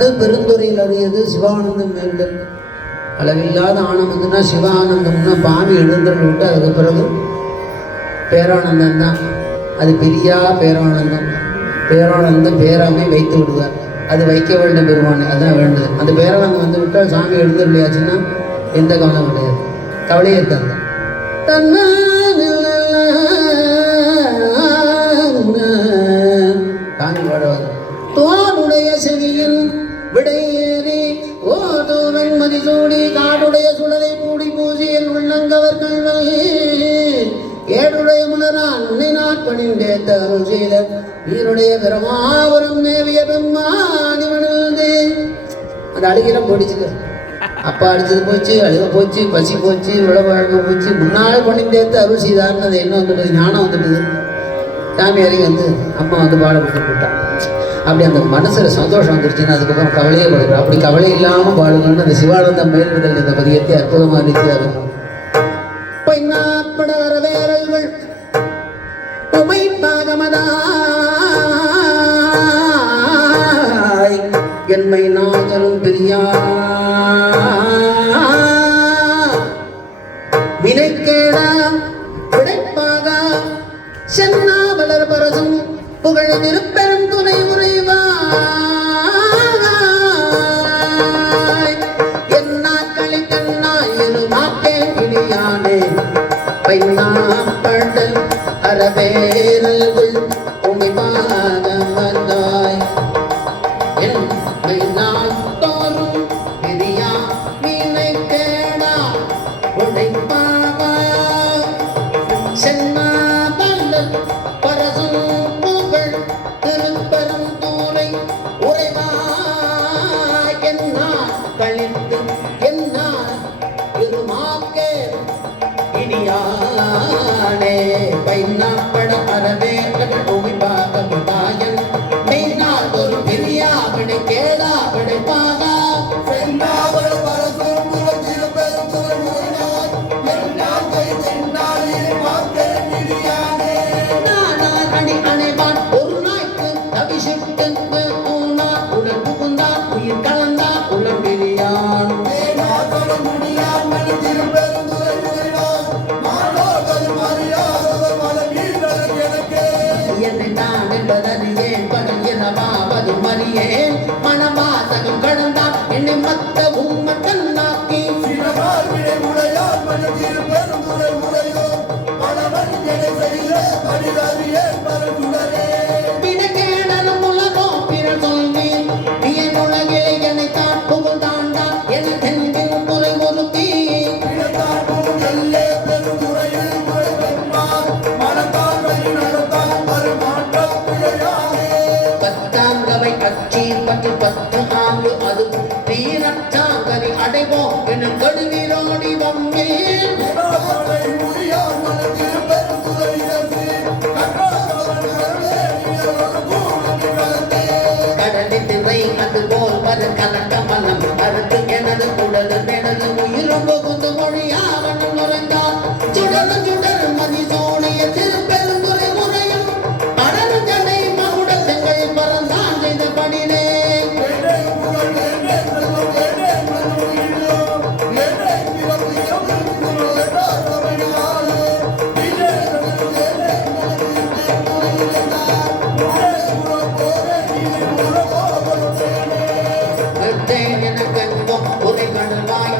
வந்து பெருந்துறையில் அடையது சிவானந்தம் மேல்கள். அளவில்லாத ஆனந்தம்னா சிவானந்தம்னா பாவி எழுந்தல் விட்டு அதுக்கு பிறகு பேரானந்தம் தான். அது பிரியா பேரானந்தம். பேரானந்தம் பேராமை வைத்து விடுவார். அது வைக்க வேண்டும் பெருமானே, அதுதான் வேண்டுது. அந்த பேரானந்தம் வந்து விட்டால் சாமி எழுந்தருளியாச்சுன்னா எந்த கவனம் கிடையாது, கவலையே இருக்காது. காணி பாடுவார். தோனுடைய செவியில் விடையேறி ஓதோவன் மதிசூடி காடுடைய சுடலை மூடி பூசியல் உள்ளங்கவர் கல்வல் ஏடுடைய முனரான் உன்னை நாட்பணிந்தே தருள் செய்த நீருடைய பிரமாபுரம் மேவிய பெம்மானி மணிழ்ந்தே. அந்த அழுகிலம் போடிச்சுக்க. அப்பா அடிச்சது போச்சு, அழுக போச்சு, பசி போச்சு, விளவழக போச்சு, முன்னாள் பணிந்தேத்து அருள் செய்தார்னு அது என்ன வந்துட்டது, ஞானம் வந்துட்டுது. சாமி இறங்கி வந்து அம்மா வந்து பாடப்பட்டு போட்டான். அப்படி அந்த மனசில் சந்தோஷம் வந்துருச்சுன்னா அதுக்கப்புறம் கவலையே படுகிறோம். அப்படி கவலை இல்லாமல் பாடுங்கன்னு அந்த சிவானந்தம் மேல்முதல் இந்த பதியத்தை அற்புதமாக நிறுத்தியாகும். பொய்னாப்பட வரவேறல்கள் உமை பாகமதாய் என்மை நாதரும் பிரியா வினைக்கேடா விடைப்பாக சென்னா வளர் பரசும் புகழ் திருப்பெரும் துணை உரைவாய் என்னா களி கண்ணாய் எனு மாட்டேன் இனியானே பைனாப்பட அரவேரல்கள் உமை பாகமதாய் என்மை நாதரும் பிரியா வினைக்கேடா விடைப்பாக சென்னா பைனாப்பட அரவேரல் உமை பாகமதாயன் மெய்நாள் ஒரு பிரியா விடை கேடா விடைப்பாக அணி அணைவான் ஒரு நாய்க்கு தவிசிட்டு ஊனா உடல் புகுந்தான் உயிர் கலந்தான் உடல் பிரியான் மறியேன் மனவாசகம் கடந்தான் என்னை மத்த உண்மை கண்ணாக்கி பிணக்கேடலும் உலகோ பிற சொல்வேன் என் உலகிலே என்னை தான் புகுந்தாண்டா என் தென்பின் குறை ஒதுக்கி பத்து பத்து ஆண்டு அது தீரச்சாங்கரி அடைவோம் என கடுவிரோடி வந்தேன் கடலில் திரை அது போல் வர கலக்க மலம் அறுத்து எனது உடல் பெடல் உயிரும் புகுந்து மொழியாவன் நுழைந்தார் சுடல் சுடல் மதி சோழிய திருப்பெருந்துறை முறையும் அடல் ஜடை மகுடங்கள் பறந்தான் செய்த படினே உரை கடல்வாய்